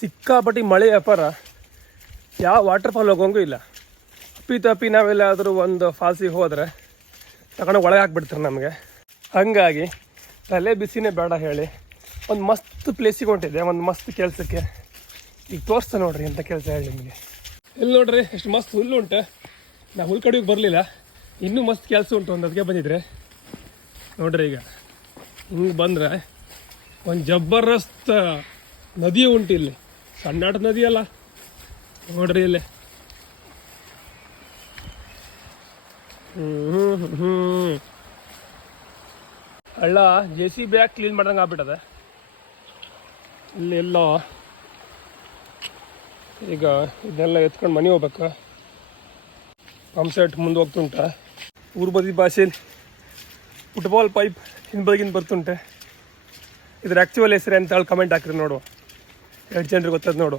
ಸಿಕ್ಕಾಪಟ್ಟಿ ಮಳೆ ವ್ಯಾಪಾರ. ಯಾವ ವಾಟರ್ ಫಾಲ್ ಹೋಗೋಂಗೂ ಇಲ್ಲ. ಅಪ್ಪಿ ತಪ್ಪಿ ನಾವೆಲ್ಲಾದರೂ ಒಂದು ಫಾಲ್ಸಿಗೆ ಹೋದರೆ ತಗೊಂಡು ಒಳಗೆ ಹಾಕ್ಬಿಡ್ತಾರೆ ನಮಗೆ. ಹಾಗಾಗಿ ತಲೆ ಬಿಸಿನೇ ಬೇಡ ಹೇಳಿ. ಒಂದು ಮಸ್ತ್ ಪ್ಲೇಸಿಗೆ ಹೊಂಟಿದೆ ಒಂದು ಮಸ್ತ್ ಕೆಲಸಕ್ಕೆ. ಈಗ ತೋರಿಸ್ತಾ ನೋಡ್ರಿ ಅಂತ ಕೆಲಸ ಹೇಳಿ ನಿಮಗೆ. ಇಲ್ಲಿ ನೋಡ್ರಿ, ಎಷ್ಟು ಮಸ್ತ್ ಹುಲ್ಲು ಉಂಟು. ನಾ ಹುಲ್ ಕಡೆಗೆ ಬರಲಿಲ್ಲ. ಇನ್ನೂ ಮಸ್ತ್ ಕೆಲಸ ಉಂಟು ಒಂದು ಬಂದಿದ್ರೆ. ನೋಡ್ರಿ ಈಗ. ಹಿಂಗೆ ಬಂದರೆ ಒಂದು ಜಬರ್ದಸ್ತ್ ನದಿ ಉಂಟು ಇಲ್ಲಿ. ಸಣ್ಣಾಟ ನದಿ ಅಲ್ಲ. ನೋಡ್ರಿ ಇಲ್ಲಿ. ಹ್ಞೂ ಹಳ್ಳ ಜೆ ಸಿ ಬ್ಯಾಗ್ ಕ್ಲೀನ್ ಮಾಡ್ದಂಗೆ ಆಗ್ಬಿಟ್ಟದೆ. ಇಲ್ಲಿ ಎಲ್ಲೋ ಈಗ ಇದೆಲ್ಲ ಎತ್ಕೊಂಡು ಮನೆ ಹೋಗ್ಬೇಕು. ಪಂಪ್ ಸೆಟ್ ಮುಂದೆ ಹೋಗ್ತುಂಟ. ಊರು ಬದಿ ಭಾಷೆಯಲ್ಲಿ ಫುಟ್ಬಾಲ್ ಪೈಪ್ ಹಿಂಬದಿಗಿಂದ ಬರ್ತುಂಟೆ. ಇದ್ರ ಆ್ಯಕ್ಚುವಲ್ ಹೆಸರು ಅಂತ ಹೇಳಿ ಕಮೆಂಟ್ ಹಾಕ್ರಿ ನೋಡು ಎರಡು ಜನರಿಗೆ ಗೊತ್ತದ ನೋಡು.